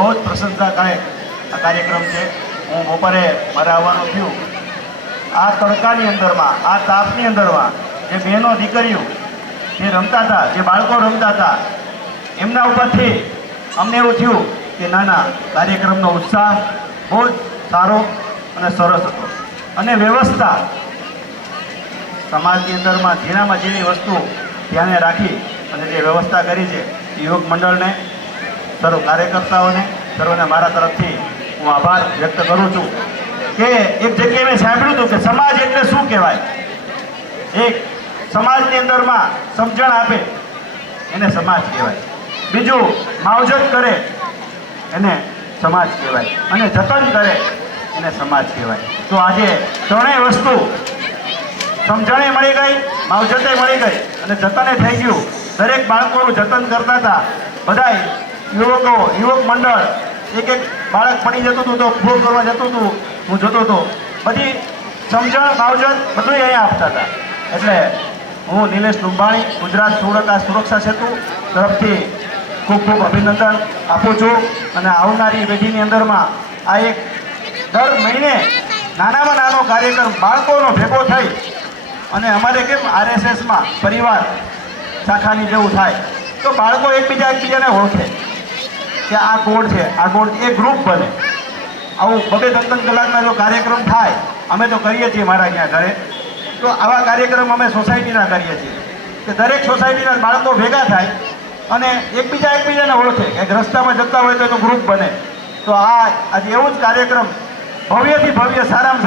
બહુ જ પ્રશંસાકારક આ કાર્યક્રમ છે। હું બપોરે મારે આવવાનું થયું, આ તડકાની અંદરમાં, આ તાપની અંદરમાં જે બહેનો દીકરીઓ જે રમતા હતા, જે બાળકો રમતા હતા, એમના ઉપરથી અમને એવું થયું કે નાના કાર્યક્રમનો ઉત્સાહ બહુ જ સારો અને સરસ હતો। અને વ્યવસ્થા સમાજની અંદરમાં ઝીણામાં ઝીણી વસ્તુ ધ્યાને રાખી અને જે વ્યવસ્થા કરી છે એ યુવક મંડળને, સર્વ કાર્યકર્તાઓને, સર્વને મારા તરફથી હું આભાર વ્યક્ત કરું છું કે એક જગ્યાએ મેં સાંભળ્યું હતું કે સમાજ એટલે શું કહેવાય। એક સમાજની અંદરમાં સમજણ આપે એને સમાજ કહેવાય, બીજું માવજત કરે એને સમાજ કહેવાય, અને જતન કરે એને સમાજ કહેવાય। તો આજે ત્રણેય વસ્તુ સમજણે મળી ગઈ, માવજતે મળી ગઈ અને જતને થઈ ગયું। દરેક બાળકોનું જતન કરતા હતા બધાય યુવકો, યુવક મંડળ, એક એક બાળક પડી જતું હતું તો ઊભું કરવા જતું હતું, હું જોતો હતો, બધી સમજણ માવજત બધું અહીંયા આપતા હતા। એટલે હું નિલેશ લુંબાણી ગુજરાત સુરક્ષા સેતુ તરફથી ખૂબ ખૂબ અભિનંદન આપું છું। અને આવનારી પેઢીની અંદરમાં આ એક દર મહિને નાનામાં નાનો કાર્યક્રમ બાળકોનો ભેગો થઈ અને અમારે કેમ RSSમાં પરિવાર શાખાની જેવું થાય તો બાળકો એકબીજાને ઓળખે કે આ કોણ છે, આ કોણ, એ ગ્રુપ બને। આવું 2-3 કલાકના જો કાર્યક્રમ થાય, અમે તો કરીએ છીએ મારા અહીંયા ઘરે, તો આવા કાર્યક્રમ અમે સોસાયટીના કરીએ છીએ કે દરેક સોસાયટીના બાળકો ભેગા થાય અને એકબીજાને ઓળખે, કે રસ્તામાં જતા હોય તો એનું ગ્રુપ બને। તો આજે એવું જ કાર્યક્રમ ભવ્યથી ભવ્ય, સારામાં